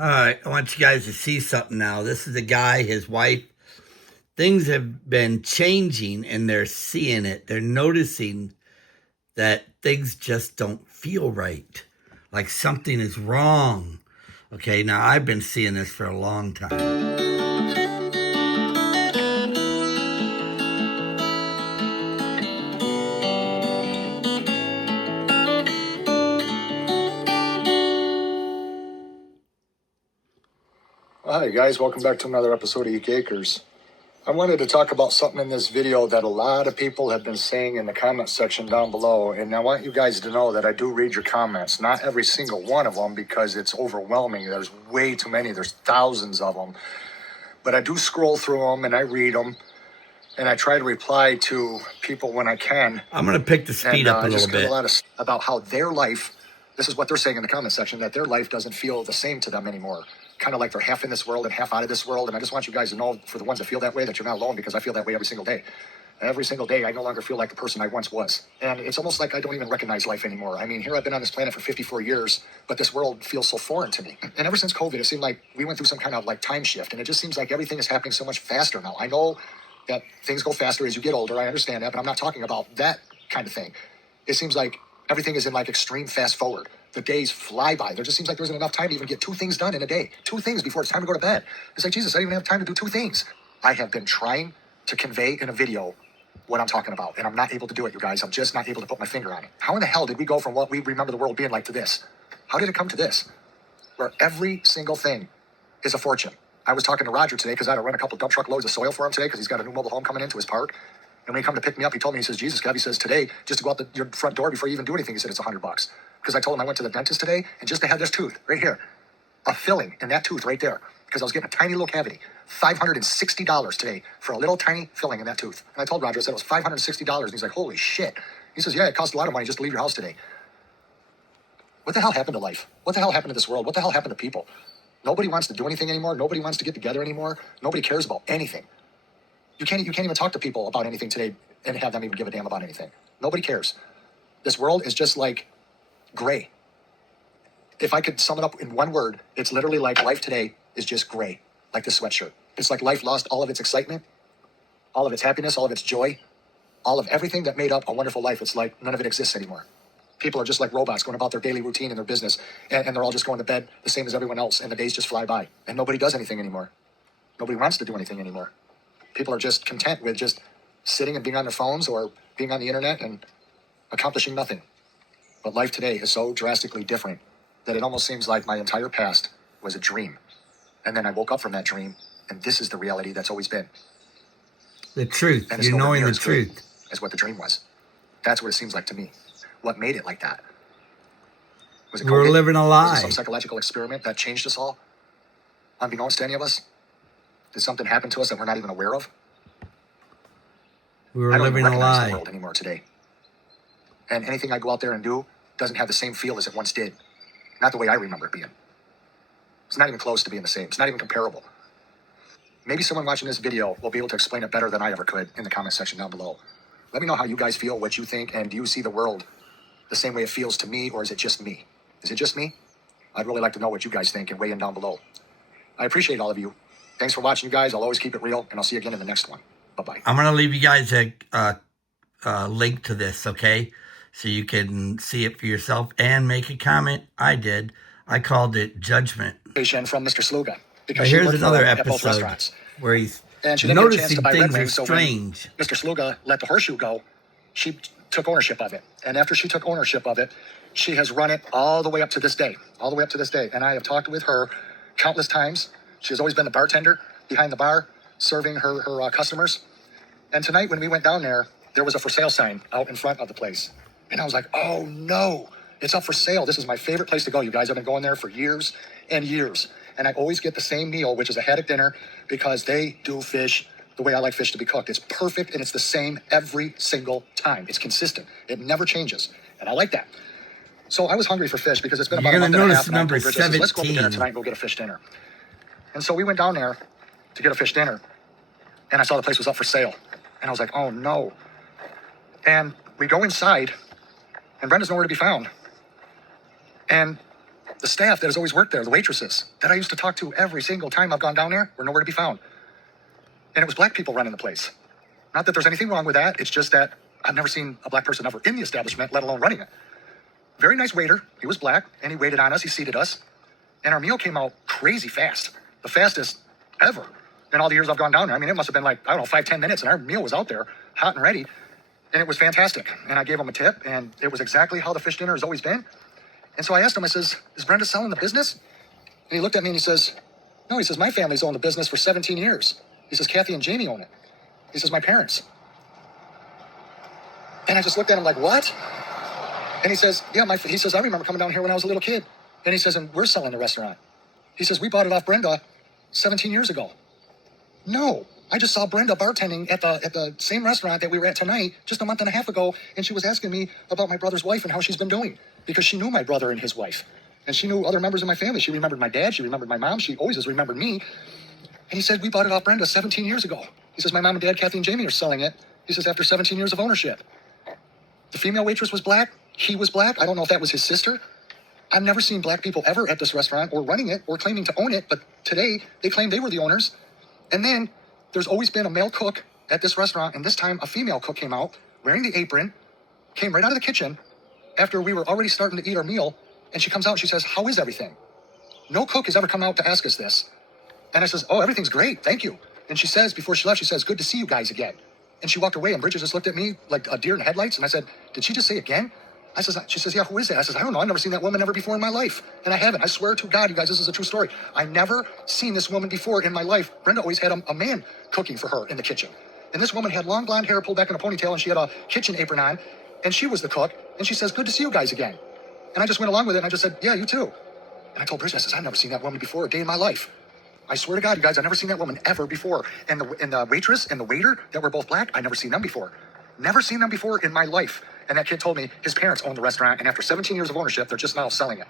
All right, I want you guys to see something now. This is a guy, his wife. Things have been changing and they're seeing it. They're noticing that things just don't feel right. Like something is wrong. Okay, now I've been seeing this for a long time. Hi guys, welcome back to another episode of Eek Acres. I wanted to talk about something in this video that a lot of people have been saying in the comment section down below, and I want you guys to know that I do read your comments. Not every single one of them because it's overwhelming. There's way too many. There's thousands of them. But I do scroll through them and I read them, and I try to reply to people when I can. I'm going to pick the speed up a I just little got bit. a lot of about how their life, this is what they're saying in the comment section, that their life doesn't feel the same to them anymore. Kind of like they're half in this world and half out of this world. And I just want you guys to know, for the ones that feel that way, that you're not alone, because I feel that way every single day. Every single day, I no longer feel like the person I once was. And it's almost like I don't even recognize life anymore. I mean, here I've been on this planet for 54 years, but this world feels so foreign to me. And ever since COVID, it seemed like we went through some kind of like time shift. And it just seems like everything is happening so much faster now. I know that things go faster as you get older. I understand that, but I'm not talking about that kind of thing. It seems like everything is in like extreme fast forward. The days fly by. There just seems like there isn't enough time to even get two things done in a day. Two things before it's time to go to bed. It's like, Jesus, I don't even have time to do two things. I have been trying to convey in a video what I'm talking about, and I'm not able to do it, you guys. I'm just not able to put my finger on it. How in the hell did we go from what we remember the world being like to this? How did it come to this? Where every single thing is a fortune. I was talking to Roger today because I had to run a couple dump truck loads of soil for him today because he's got a new mobile home coming into his park. And when he come to pick me up, he told me, he says, Jesus, Kev, he says, today, just to go out your front door before you even do anything, he said, it's $100. Because I told him I went to the dentist today, and just to have this tooth right here, a filling in that tooth right there, because I was getting a tiny little cavity, $560 today for a little tiny filling in that tooth. And I told Roger, I said, it was $560. And he's like, holy shit. He says, yeah, it cost a lot of money just to leave your house today. What the hell happened to life? What the hell happened to this world? What the hell happened to people? Nobody wants to do anything anymore. Nobody wants to get together anymore. Nobody cares about anything. You can't even talk to people about anything today and have them even give a damn about anything. Nobody cares. This world is just like gray. If I could sum it up in one word, it's literally like life today is just gray, like this sweatshirt. It's like life lost all of its excitement, all of its happiness, all of its joy, all of everything that made up a wonderful life. It's like none of it exists anymore. People are just like robots going about their daily routine and their business, and they're all just going to bed the same as everyone else, and the days just fly by, and nobody does anything anymore. Nobody wants to do anything anymore. People are just content with just sitting and being on their phones or being on the internet and accomplishing nothing. But life today is so drastically different that it almost seems like my entire past was a dream. And then I woke up from that dream, and this is the reality that's always been. The truth. And it's You're nowhere knowing near the as good truth. as what the dream was. That's what it seems like to me. What made it like that? Was it COVID? We're living a lie. Was it some psychological experiment that changed us all? Unbeknownst to any of us? Did something happen to us that we're not even aware of? We're I don't living even a recognize the lie. world anymore today. And anything I go out there and do doesn't have the same feel as it once did. Not the way I remember it being. It's not even close to being the same. It's not even comparable. Maybe someone watching this video will be able to explain it better than I ever could in the comment section down below. Let me know how you guys feel, what you think, and do you see the world the same way it feels to me, or is it just me? Is it just me? I'd really like to know what you guys think and weigh in down below. I appreciate all of you. Thanks for watching, you guys. I'll always keep it real, and I'll see you again in the next one. Bye-bye. I'm going to leave you guys a link to this, okay? So you can see it for yourself and make a comment. I did. I called it Judgment. From Mr. Sluga. Now, Because she here's worked another at both episode restaurants. where he's And she didn't get a chance noticing to buy Red things are Wings, so when strange. Mr. Sluga let the horseshoe go, she took ownership of it. And after she took ownership of it, she has run it all the way up to this day. All the way up to this day. And I have talked with her countless times. She has always been the bartender behind the bar, serving her customers. And tonight when we went down there was a for sale sign out in front of the place. And I was like, oh no, it's up for sale. This is my favorite place to go, you guys. I've been going there for years and years. And I always get the same meal, which is a haddock dinner, because they do fish the way I like fish to be cooked. It's perfect, and it's the same every single time. It's consistent. It never changes. And I like that. So I was hungry for fish because it's been about a month and a half. And I told Bridget, I said, let's go to dinner tonight and go get a fish dinner. And so we went down there to get a fish dinner, and I saw the place was up for sale. And I was like, oh no. And we go inside, and Brenda's nowhere to be found. And The staff that has always worked there, the waitresses that I used to talk to every single time I've gone down there, were nowhere to be found. And it was black people running the place. Not that there's anything wrong with that. It's just that I've never seen a black person ever in the establishment, let alone running it. Very nice waiter. He was black, and he waited on us. He seated us. And our meal came out crazy fast. The fastest ever in all the years I've gone down there. I mean, it must have been like, I don't know, 5-10 minutes, and our meal was out there, hot and ready. And it was fantastic. And I gave him a tip, and it was exactly how the fish dinner has always been. And so I asked him, I says, is Brenda selling the business? And he looked at me and he says, no, he says, my family's owned the business for 17 years. He says, Kathy and Jamie own it. He says, my parents. And I just looked at him like, what? And he says, yeah, he says, I remember coming down here when I was a little kid. And he says, and we're selling the restaurant. He says, we bought it off Brenda 17 years ago. No, I just saw Brenda bartending at the same restaurant that we were at tonight just a month and a half ago. And she was asking me about my brother's wife and how she's been doing, because she knew my brother and his wife. And she knew other members of my family. She remembered my dad. She remembered my mom. She always has remembered me. And he said, we bought it off Brenda 17 years ago. He says, my mom and dad, Kathy and Jamie, are selling it. He says, after 17 years of ownership. The female waitress was black. He was black. I don't know if that was his sister. I've never seen black people ever at this restaurant or running it or claiming to own it. But today they claim they were the owners. And then there's always been a male cook at this restaurant. And this time a female cook came out wearing the apron, came right out of the kitchen after we were already starting to eat our meal. And she comes out and she says, how is everything? No cook has ever come out to ask us this. And I says, oh, everything's great. Thank you. And she says, before she left, she says, good to see you guys again. And she walked away, and Bridget just looked at me like a deer in headlights. And I said, did she just say again? She says, yeah, who is that? I says, I don't know. I've never seen that woman ever before in my life. And I haven't. I swear to God, you guys, this is a true story. I never seen this woman before in my life. Brenda always had a man cooking for her in the kitchen. And this woman had long blonde hair pulled back in a ponytail, and she had a kitchen apron on. And she was the cook. And she says, good to see you guys again. And I just went along with it, and I just said, yeah, you too. And I told Bridget, I says, I've never seen that woman before a day in my life. I swear to God, you guys, I've never seen that woman ever before. And the waitress and the waiter that were both black, I'd never seen them before. Never seen them before in my life. And that kid told me his parents owned the restaurant, and after 17 years of ownership, they're just now selling it.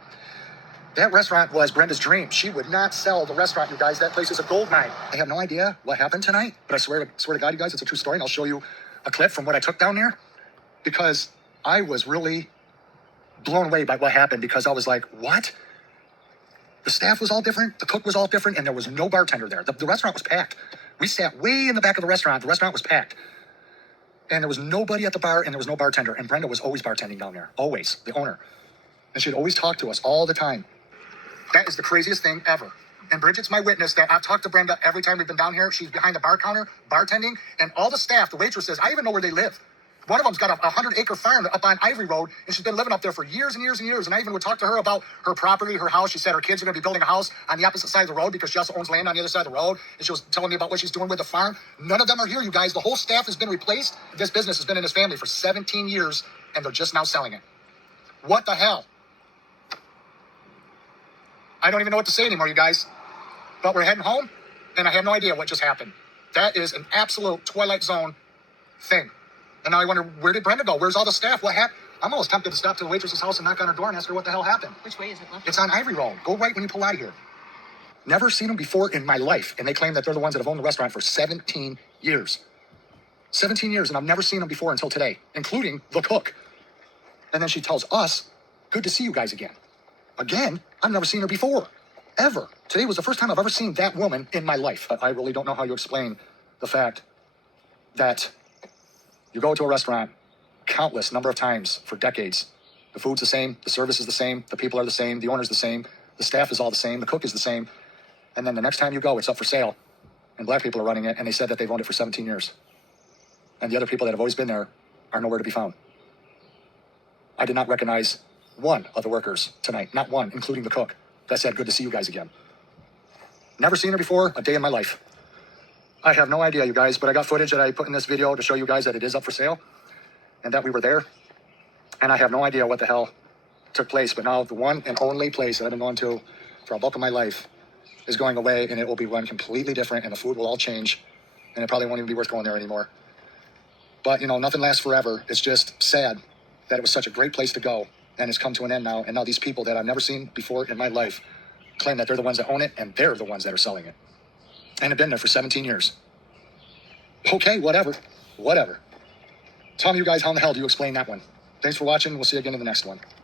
That restaurant was Brenda's dream. She would not sell the restaurant, you guys. That place is a gold mine. I have no idea what happened tonight, but I swear to God, you guys, it's a true story. And I'll show you a clip from what I took down there, because I was really blown away by what happened, because I was like, what? The staff was all different. The cook was all different. And there was no bartender there. The restaurant was packed. We sat way in the back of the restaurant. The restaurant was packed. And there was nobody at the bar, and there was no bartender. And Brenda was always bartending down there. Always. The owner. And she'd always talk to us all the time. That is the craziest thing ever. And Bridget's my witness that I've talked to Brenda every time we've been down here. She's behind the bar counter, bartending. And all the staff, the waitresses, I even know where they live. One of them's got a 100-acre farm up on Ivory Road, and she's been living up there for years and years and years. And I even would talk to her about her property, her house. She said her kids are going to be building a house on the opposite side of the road because she also owns land on the other side of the road. And she was telling me about what she's doing with the farm. None of them are here, you guys. The whole staff has been replaced. This business has been in his family for 17 years, and they're just now selling it. What the hell? I don't even know what to say anymore, you guys. But we're heading home, and I have no idea what just happened. That is an absolute Twilight Zone thing. And now I wonder, where did Brenda go? Where's all the staff? What happened? I'm almost tempted to stop to the waitress's house and knock on her door and ask her what the hell happened. Which way is it left? It's on Ivory Road. Go right when you pull out of here. Never seen them before in my life. And they claim that they're the ones that have owned the restaurant for 17 years. 17 years, and I've never seen them before until today, including the cook. And then she tells us, good to see you guys again. Again? I've never seen her before. Ever. Today was the first time I've ever seen that woman in my life. I really don't know how you explain the fact that you go to a restaurant countless number of times for decades. The food's the same, the service is the same, the people are the same, the owner's the same, the staff is all the same, the cook is the same. And then the next time you go, it's up for sale. And black people are running it, and they said that they've owned it for 17 years. And the other people that have always been there are nowhere to be found. I did not recognize one of the workers tonight, not one, including the cook, that said, good to see you guys again. Never seen her before a day in my life. I have no idea, you guys, but I got footage that I put in this video to show you guys that it is up for sale and that we were there. And I have no idea what the hell took place, but now the one and only place that I've been going to for a bulk of my life is going away, and it will be run completely different, and the food will all change, and it probably won't even be worth going there anymore. But, you know, nothing lasts forever. It's just sad that it was such a great place to go, and it's come to an end now, and now these people that I've never seen before in my life claim that they're the ones that own it, and they're the ones that are selling it. And have been there for 17 years. Okay, whatever. Tell me, you guys, how in the hell do you explain that one? Thanks for watching. We'll see you again in the next one.